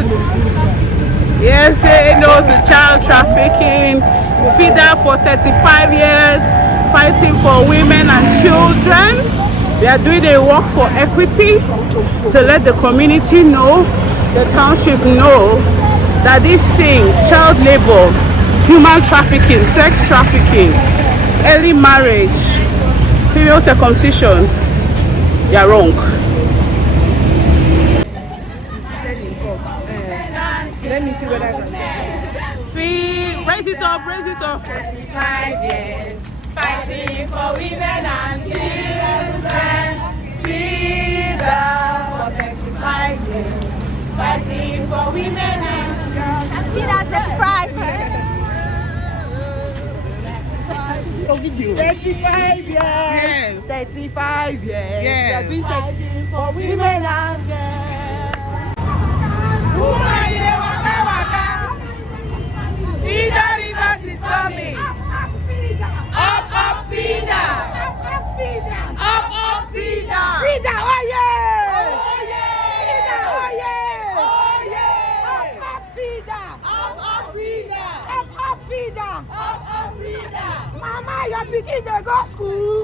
to say no to child trafficking. FIDA for 35 years, fighting for women and children. They are doing a work for equity to let the community know, the township know, that these things, child labor, human trafficking, sex trafficking, early marriage, female circumcision, they are wrong. Let me see what I can. Raise it up, raise it up. 35 years, fighting for women and children. FIDA for 35 years, fighting for women and children. FIDA 35 years. 35 years. Yes. 35 years. Yes. We have been fighting for women and FIDA Rivers is coming. Up, FIDA. Up, FIDA. FIDA, oh yeah! Oh yeah! FIDA, oh yeah! Oh yeah! Up, FIDA! Up, FIDA. Up, FIDA! Up, FIDA. Mama, your pikin dey go school.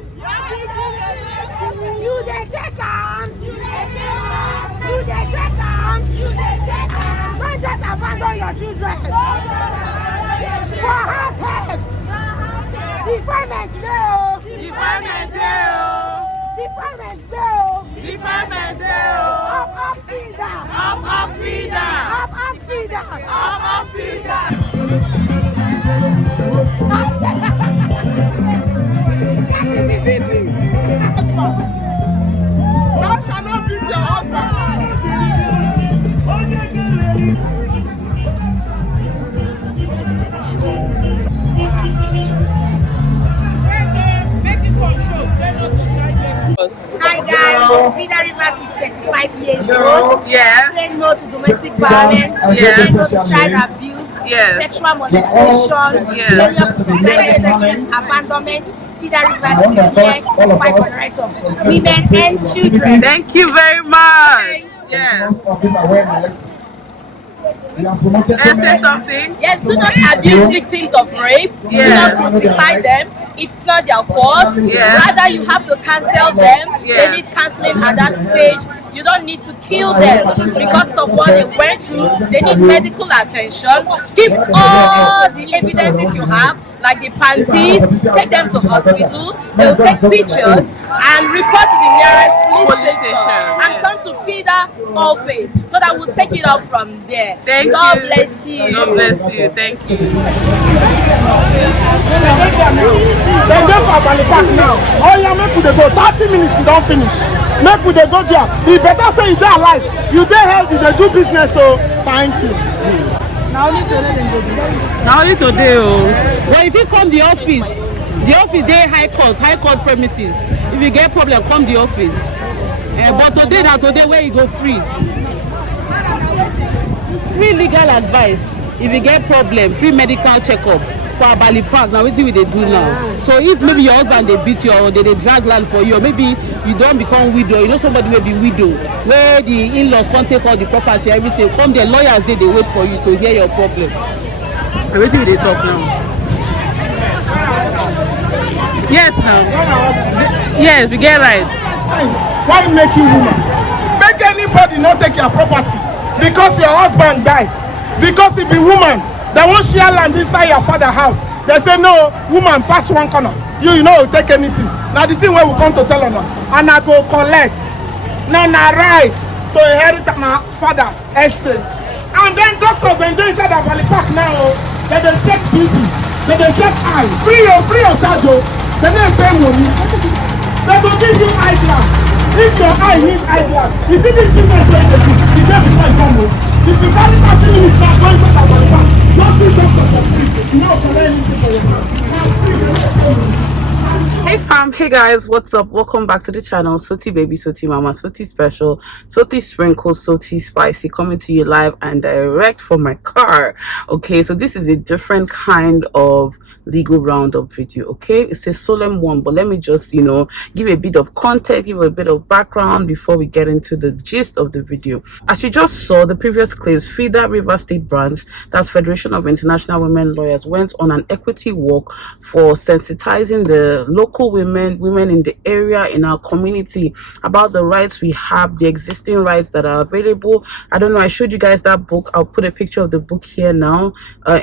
You dey take am. You dey take am. Don't just abandon your children. For house help. Defilement dey o. Defilement dey o. Defilement dey o. Defilement dey o. Up, FIDA. Up, FIDA. Up, FIDA. Up, FIDA. Thou shalt not beat your husband. Hi guys, FIDA Rivers is 35 years old. Yeah. Say no to domestic violence. Yeah. Say no to child abuse. Yeah. Sexual molestation. Yeah. Failure to supply necessaries, abandonment. FIDA Rivers is here to fight for the rights of women and children. Thank you very much. Yes. Say something. Yes, do not abuse victims of rape. Yeah. Do not crucify them. It's not their fault. Yeah. Rather, you have to cancel them. Yeah. They need counseling at that stage. You don't need to kill them because of what they went through. They need medical attention. Keep all the evidences you have, like the panties, take them to hospital. They'll take pictures and report to the nearest police station and come to FIDA office so that we'll take it up from there. Thank God you. bless you. God bless you. Thank you. They go for Bali Park now. Oh yeah, make we dey go. 30 minutes you don't finish. Make we dey go there. You better say you dey alive. You dey healthy. They do business. So thank you. Now only today, oh. Well, if you come the office dey high court premises. If you get problem, come the office. But today where you go free legal advice. If you get problem, free medical checkup. For Bali Park, now wetin we dey do now. So if maybe your husband dey beat you or they drag land for you, or maybe you don become widow, you know somebody will be widow, where the in-laws can't take all the property, everything, come the lawyers they wait for you to hear your problem. Wetin we dey talk now? Yes, now. Yes, we get right. Why make you woman? Make anybody not take your property because your husband died. Because if be woman, they won't share land inside your father's house. They say no, woman pass one corner. You know take anything. Now the thing where we come to tell them, and I go collect. Now na right to inherit my father estate. And then doctors when they inside the Valley Park now, they check people, they check eyes, free of charge. They don't pay money. They go give you eyeglass. If your eye needs eyeglass, you see this business where they do. The day before you come home. If you carry 30 minutes now, go inside the Valley Park. Don't see doctor for free. You know, for anything for your house. Hey fam, Hey guys, what's up? Welcome back to the channel. Soti baby, Soti mama, Soti special, Soti sprinkle, Soti spicy, coming to you live and direct from my car. Okay, so this is a different kind of legal roundup video. Okay, it's a solemn one, but let me just give a bit of context, give a bit of background before we get into the gist of the video. As you just saw the previous clips, FIDA River State Branch, that's Federation of International Women Lawyers, went on an equity walk for sensitizing the local women in the area, in our community, about the rights we have, the existing rights that are available. I don't know, I showed you guys that book. I'll put a picture of the book here now,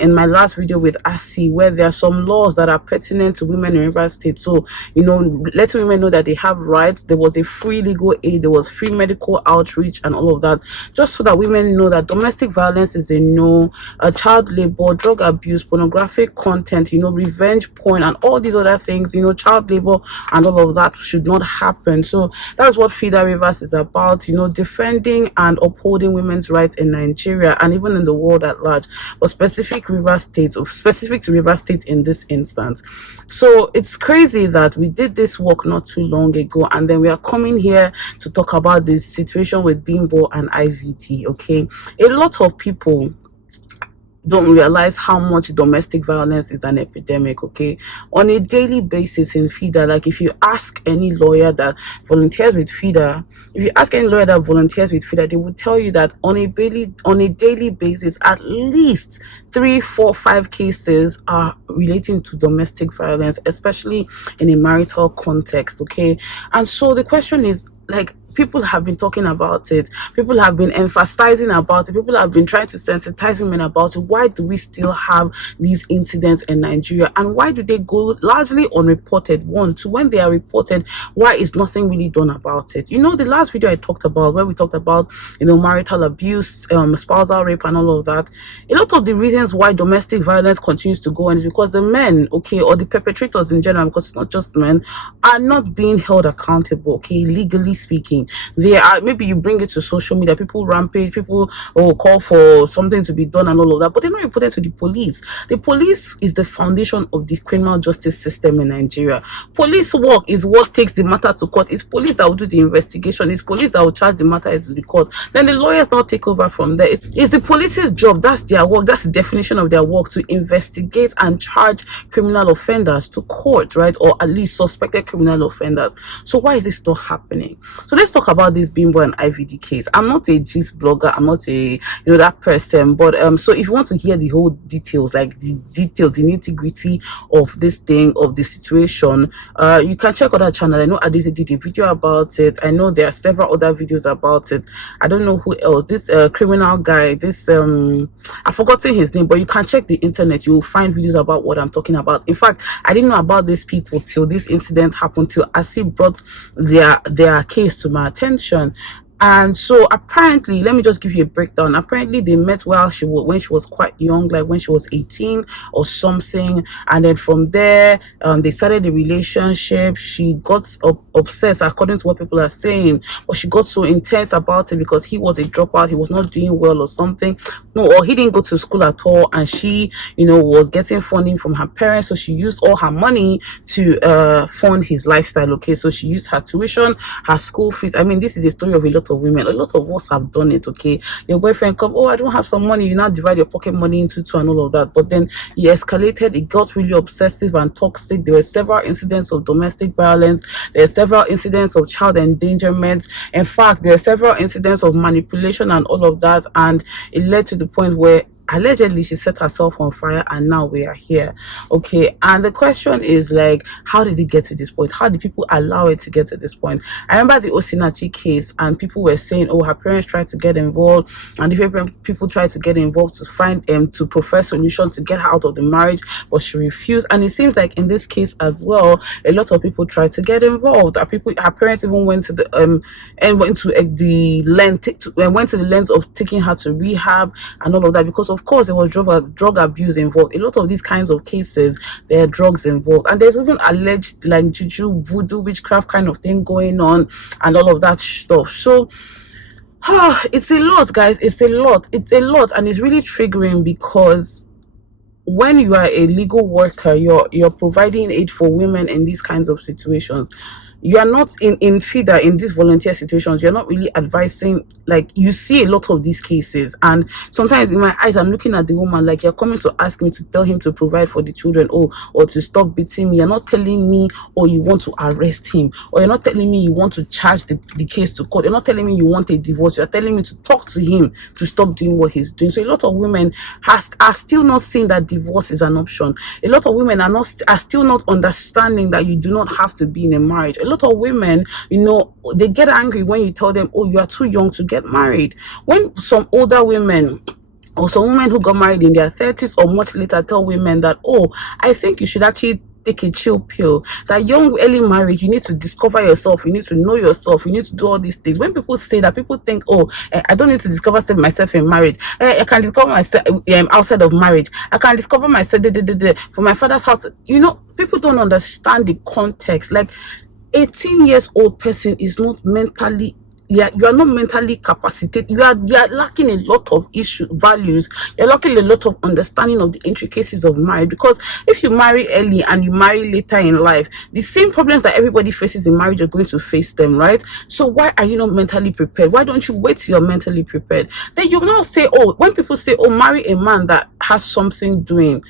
in my last video with ASI, where there are some laws that are pertinent to women in River State. So letting women know that they have rights. There was a free legal aid, there was free medical outreach and all of that, just so that women know that domestic violence is a no, child labor, drug abuse, pornographic content, revenge porn and all these other things, child labor and all of that should not happen. So that's what FIDA Rivers is about, defending and upholding women's rights in Nigeria and even in the world at large, but specific to River State in this instance. So it's crazy that we did this work not too long ago, and then we are coming here to talk about this situation with Bimbo and IVD. Okay, a lot of people don't realize how much domestic violence is an epidemic. Okay, on a daily basis in FIDA, like if you ask any lawyer that volunteers with FIDA, they will tell you that on a daily basis, at least 3, 4, 5 cases are relating to domestic violence, especially in a marital context. Okay, and so the question is, like, people have been talking about it, people have been emphasizing about it, people have been trying to sensitize women about it. Why do we still have these incidents in Nigeria, and why do they go largely unreported? One, two, when they are reported, why is nothing really done about it? The last video I talked about, where we talked about marital abuse, spousal rape and all of that, a lot of the reasons why domestic violence continues to go on is because the men, okay, or the perpetrators in general, because it's not just men, are not being held accountable, okay, legally speaking. They are, maybe you bring it to social media, people rampage, people call for something to be done and all of that, but they're not reported to the police. The police is the foundation of the criminal justice system in Nigeria. Police work is what takes the matter to court. It's police that will do the investigation. It's police that will charge the matter to the court. Then the lawyers now take over from there. It's the police's job. That's their work. That's the definition of their work, to investigate and charge criminal offenders to court, right? Or at least suspected criminal offenders. So why is this not happening? So let's talk about this Bimbo and IVD case. I'm not a gist blogger, I'm not a that person, but so if you want to hear the whole details, like the nitty-gritty of this thing, of the situation, you can check out that channel. I know Adese did a video about it. I know there are several other videos about it. I don't know who else. This criminal guy, this I've forgotten his name, but you can check the internet, you will find videos about what I'm talking about. In fact, I didn't know about these people till this incident happened, till Asi brought their case to my attention. And so apparently, let me just give you a breakdown. Apparently they met when she was quite young, like when she was 18 or something, and then from there they started a relationship. She got obsessed, according to what people are saying, but she got so intense about it because he was a dropout, he was not doing well or something, or he didn't go to school at all, and she was getting funding from her parents, so she used all her money to fund his lifestyle. Okay, so she used her tuition, her school fees. I mean, this is a story of a lot of women. A lot of us have done it. Okay, your boyfriend come, oh, I don't have some money, you now divide your pocket money into two and all of that. But then he escalated, it got really obsessive and toxic. There were several incidents of domestic violence, there were several incidents of child endangerment. In fact, there were several incidents of manipulation and all of that, and it led to the point where allegedly she set herself on fire, and now we are here. Okay, and the question is, like, how did it get to this point? How did people allow it to get to this point? I remember the Osinachi case, and people were saying, oh, her parents tried to get involved, and different people tried to get involved to find to prefer solutions to get her out of the marriage, but she refused. And it seems like in this case as well, a lot of people tried to get involved. Her parents even went to the went to the length of taking her to rehab and all of that, because of course there was drug abuse involved. A lot of these kinds of cases, there are drugs involved, and there's even alleged like juju, voodoo, witchcraft kind of thing going on and all of that stuff. So it's a lot, guys. It's a lot, and it's really triggering because when you are a legal worker, you're providing aid for women in these kinds of situations. You are not in FIDA, in these volunteer situations, you're not really advising. Like, you see a lot of these cases, and sometimes in my eyes I'm looking at the woman like, you're coming to ask me to tell him to provide for the children, or to stop beating me. You're not telling me, or you want to arrest him, or you're not telling me you want to charge the case to court. You're not telling me you want a divorce. You're telling me to talk to him to stop doing what he's doing. So a lot of women are still not seeing that divorce is an option. A lot of women are still not understanding that you do not have to be in a marriage. A lot of women, they get angry when you tell them, oh, you are too young to get married. When some older women, or some women who got married in their 30s or much later, tell women that, oh, I think you should actually take a chill pill, that young early marriage, you need to discover yourself, you need to know yourself, you need to do all these things. When people say that, people think, oh, I don't need to discover myself in marriage. I can discover myself outside of marriage. I can discover myself for my father's house. People don't understand the context. Like, 18 years old person is not mentally, you are not mentally capacitated. You are lacking a lot of values. You're lacking a lot of understanding of the intricacies of marriage. Because if you marry early and you marry later in life, the same problems that everybody faces in marriage, you're going to face them, right? So why are you not mentally prepared? Why don't you wait till you're mentally prepared? Then you now say, oh, when people say, oh, marry a man that has something doing,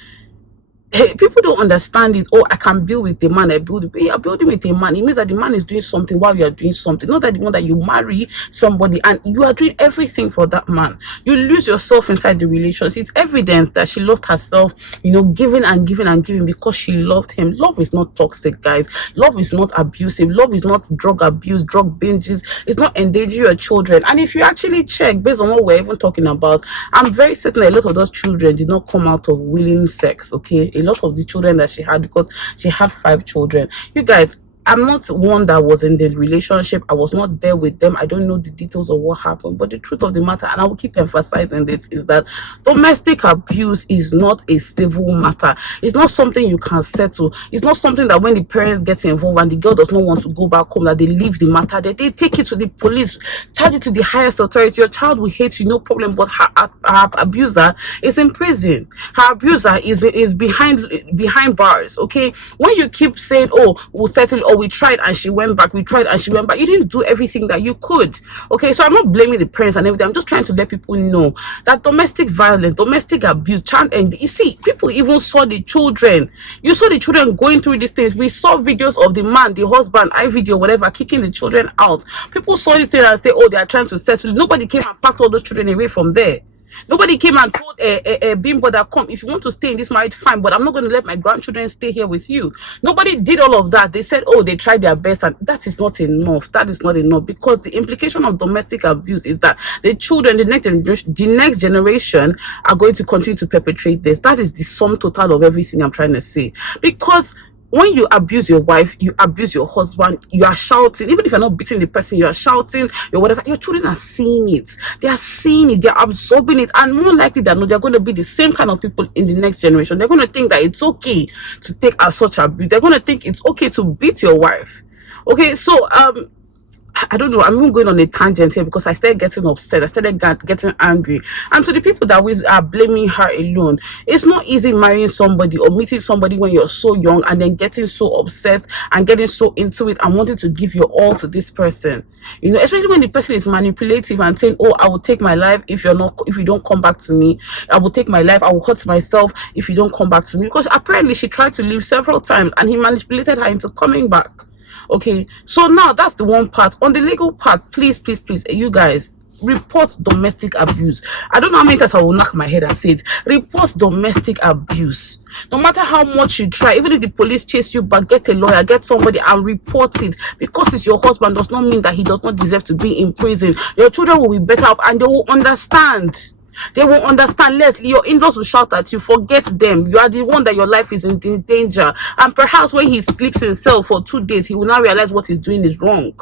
people don't understand it. Oh, I can build with the man. You're building with a man. It means that the man is doing something while you are doing something. Not that the one that you marry somebody and you are doing everything for that man. You lose yourself inside the relationship. It's evidence that she lost herself, giving and giving and giving because she loved him. Love is not toxic, guys. Love is not abusive. Love is not drug abuse, drug binges. It's not endangering your children. And if you actually check, based on what we're even talking about, I'm very certain that a lot of those children did not come out of willing sex, okay? A lot of the children that she had, because she had 5 children. You guys, I'm not one that was in the relationship. I was not there with them. I don't know the details of what happened. But the truth of the matter, and I will keep emphasizing this, is that domestic abuse is not a civil matter. It's not something you can settle. It's not something that when the parents get involved and the girl does not want to go back home, that they leave the matter, that they take it to the police, charge it to the highest authority. Your child will hate you, no problem. But her abuser is in prison. Her abuser is behind bars. Okay, when you keep saying, oh, we'll settle, oh, we tried and she went back, we tried and she went back, you didn't do everything that you could. Okay, so I'm not blaming the parents and everything. I'm just trying to let people know that domestic violence, domestic abuse, and you see, people even saw the children. You saw the children going through these things. We saw videos of the man, the husband, IVD or whatever, kicking the children out. People saw these things and say, oh, they are trying to settle. Nobody came and packed all those children away from there. Nobody came and told a bimbo that, come, if you want to stay in this marriage, fine, but I'm not going to let my grandchildren stay here with you. Nobody did all of that. They said, oh, they tried their best, and that is not enough. That is not enough, because the implication of domestic abuse is that the children, the next generation are going to continue to perpetrate this. That is the sum total of everything I'm trying to say. Because when you abuse your wife, you abuse your husband, you are shouting. Even if you're not beating the person, you are shouting, or whatever. Your children are seeing it. They are seeing it. They are absorbing it. And more likely than not, they're going to be the same kind of people in the next generation. They're going to think that it's okay to take such abuse. They're going to think it's okay to beat your wife. Okay, so I don't know, I'm even going on a tangent here because I started getting upset. I started getting angry. And so the people that we are blaming her alone, it's not easy marrying somebody or meeting somebody when you're so young and then getting so obsessed and getting so into it and wanting to give your all to this person. Especially when the person is manipulative and saying, oh, I will take my life if you don't come back to me. I will take my life. I will hurt myself if you don't come back to me. Because apparently she tried to leave several times and he manipulated her into coming back. Okay, so now that's the one part. On the legal part, please, you guys, report domestic abuse. I don't know how many times I will knock my head and say it. Report domestic abuse. No matter how much you try, even if the police chase you back, get a lawyer, get somebody and report it. Because it's your husband does not mean that he does not deserve to be in prison. Your children will be better up and they will understand. They will understand. Leslie, your in-laws will shout at you. Forget them. You are the one that your life is in danger. And perhaps when he sleeps in cell for 2 days, he will now realize what he's doing is wrong.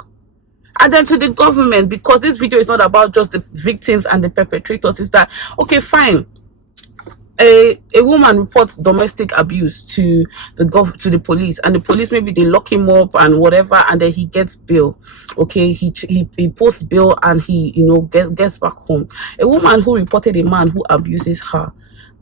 And then to the government, because this video is not about just the victims and the perpetrators, is that, okay, fine. A woman reports domestic abuse to the police, and the police, maybe they lock him up and whatever, and then he gets bail. Okay, he posts bail and he gets back home. A woman who reported a man who abuses her,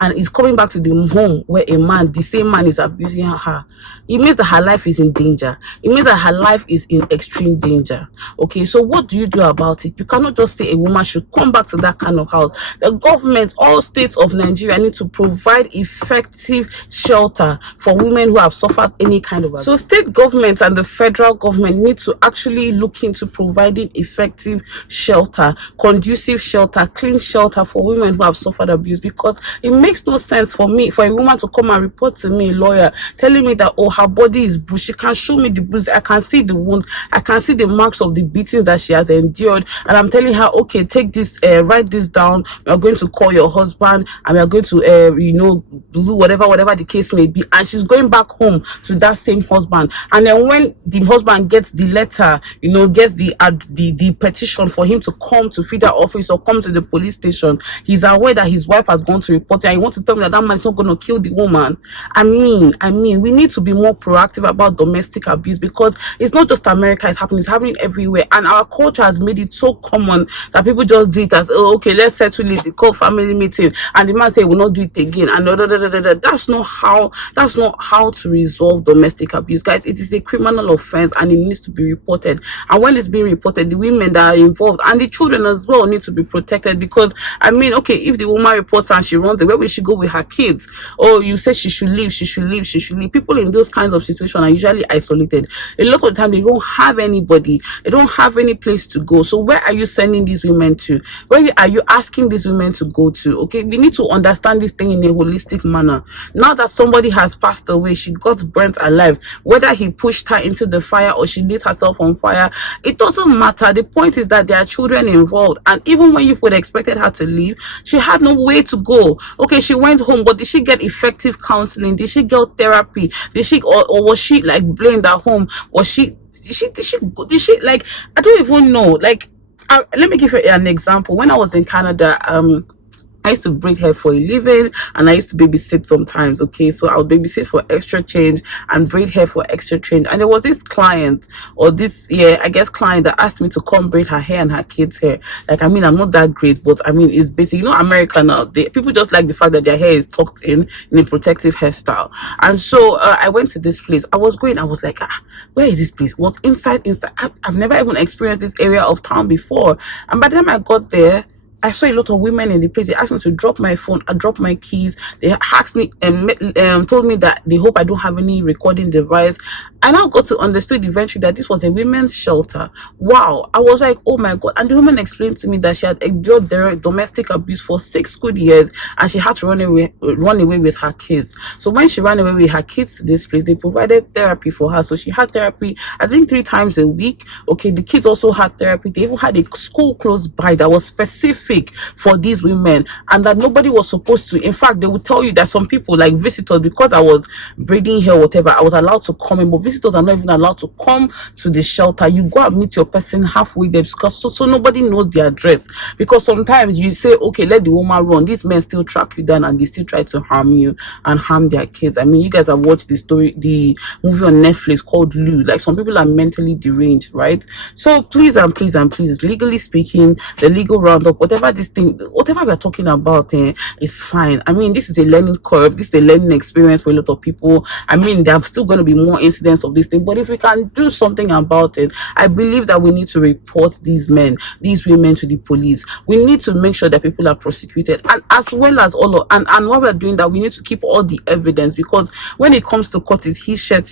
and is coming back to the home where the same man is abusing her, it means that her life is in danger. It means that her life is in extreme danger. Okay, so what do you do about it? You cannot just say a woman should come back to that kind of house. The government, all states of Nigeria, need to provide effective shelter for women who have suffered any kind of abuse. So state governments and the federal government need to actually look into providing effective shelter, conducive shelter, clean shelter for women who have suffered abuse, because it makes no sense for a woman to come and report to me, a lawyer, telling me that, oh, her body is bruised. She can show me the bruise. I can see the wounds. I can see the marks of the beating that she has endured. And I'm telling her, okay, take this, write this down. We are going to call your husband, and we are going to, do whatever the case may be. And she's going back home to that same husband. And then when the husband gets the letter, gets the petition for him to come to FIDA office or come to the police station, he's aware that his wife has gone to report it, and he wants to tell me that man is not going to kill the woman. I mean, we need to be more proactive about domestic abuse, because it's not just America, it's happening everywhere. And our culture has made it so common that people just do it as, oh, okay, let's settle it, they call family meeting, and the man say we'll not do it again, and that's not how to resolve domestic abuse, guys. It is a criminal offense, and it needs to be reported. And when it's being reported, the women that are involved and the children as well need to be protected, because okay, if the woman reports and she runs, where will she go with her kids? Oh, you say she should leave. People in those kinds of situations are usually isolated. A lot of the time they don't have anybody, they don't have any place to go. So where are you sending these women to? Where are you asking these women to go to? Okay, we need to understand this thing in a holistic manner. Now that somebody has passed away, she got burnt alive, whether he pushed her into the fire or she lit herself on fire, it doesn't matter. The point is that there are children involved, and even when you would expected her to leave, she had no way to go. Okay, she went home, but did she get effective counseling? Did she get therapy? Did she, or was she like blamed at home? Did she like, I don't even know. Like, let me give you an example. When I was in Canada, I used to braid hair for a living, and I used to babysit sometimes. Okay, so I would babysit for extra change and braid hair for extra change. And there was this client, client that asked me to come braid her hair and her kids' hair. Like, I'm not that great, but it's basic. America now, people just like the fact that their hair is tucked in a protective hairstyle. And so I went to this place. I was like, where is this place? It was inside. I've never even experienced this area of town before. And by the time I got there, I saw a lot of women in the place. They asked me to drop my phone. I dropped my keys. They asked me and told me that they hope I don't have any recording device. I now got to understand eventually that this was a women's shelter. Wow. I was like, oh my God. And the woman explained to me that she had endured domestic abuse for 6 good years, and she had to run away with her kids. So when she ran away with her kids to this place, they provided therapy for her. So she had therapy, I think 3 times a week. Okay, the kids also had therapy. They even had a school close by that was specific for these women, and that nobody was supposed to. In fact, they would tell you that some people, like visitors, because I was braiding hair, whatever, I was allowed to come in, but visitors are not even allowed to come to the shelter. You go and meet your person halfway there, because so nobody knows the address. Because sometimes you say, okay, let the woman run, these men still track you down, and they still try to harm you and harm their kids. You guys have watched the movie on Netflix called Lou. Like, some people are mentally deranged, right? So please, legally speaking, the legal roundup, whatever we're talking about, is fine. This is a learning curve. This is a learning experience for a lot of people. There are still going to be more incidents of this thing, but if we can do something about it, I believe that we need to report these women to the police. We need to make sure that people are prosecuted, and as well as and while we're doing that, we need to keep all the evidence, because when it comes to court, it's he said,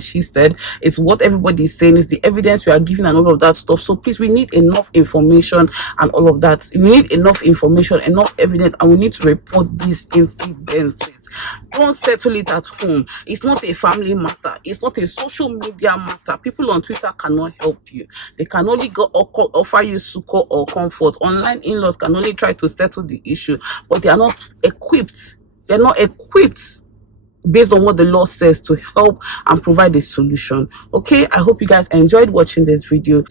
she said. It's what everybody is saying, is the evidence we are giving and all of that stuff. So please, we need enough information and all of that. We need enough information, enough evidence, and we need to report these incidences. Don't settle it at home. It's not a family matter. It's not a social media matter. People on Twitter cannot help you. They can only offer you succor or comfort. Online in-laws can only try to settle the issue, but they are not equipped. They're not equipped. based on what the law says, to help and provide a solution. Okay, I hope you guys enjoyed watching this video.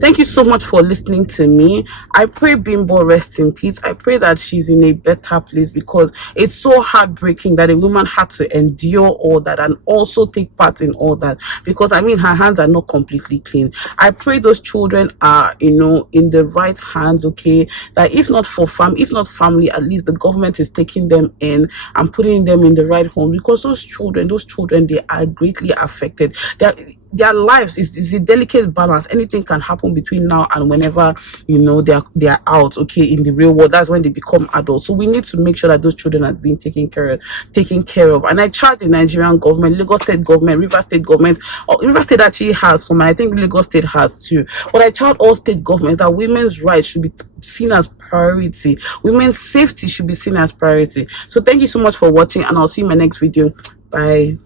Thank you so much for listening to me. I pray Bimbo rest in peace. I pray that she's in a better place, because it's so heartbreaking that a woman had to endure all that and also take part in all that, because I mean, her hands are not completely clean. I pray those children are, you know, in the right hands. Okay, that if not family, at least the government is taking them in and putting them in the right home, because those children, they are greatly affected. Their lives is a delicate balance. Anything can happen between now and whenever, you know, they're out, okay, in the real world. That's when they become adults. So we need to make sure that those children are being taken care of. And I charge the Nigerian government, Lagos State government, River State government, or River State actually has some, and I think Lagos State has too. But I charge all state governments that women's rights should be seen as priority. Women's safety should be seen as priority. So thank you so much for watching, and I'll see you in my next video. Bye.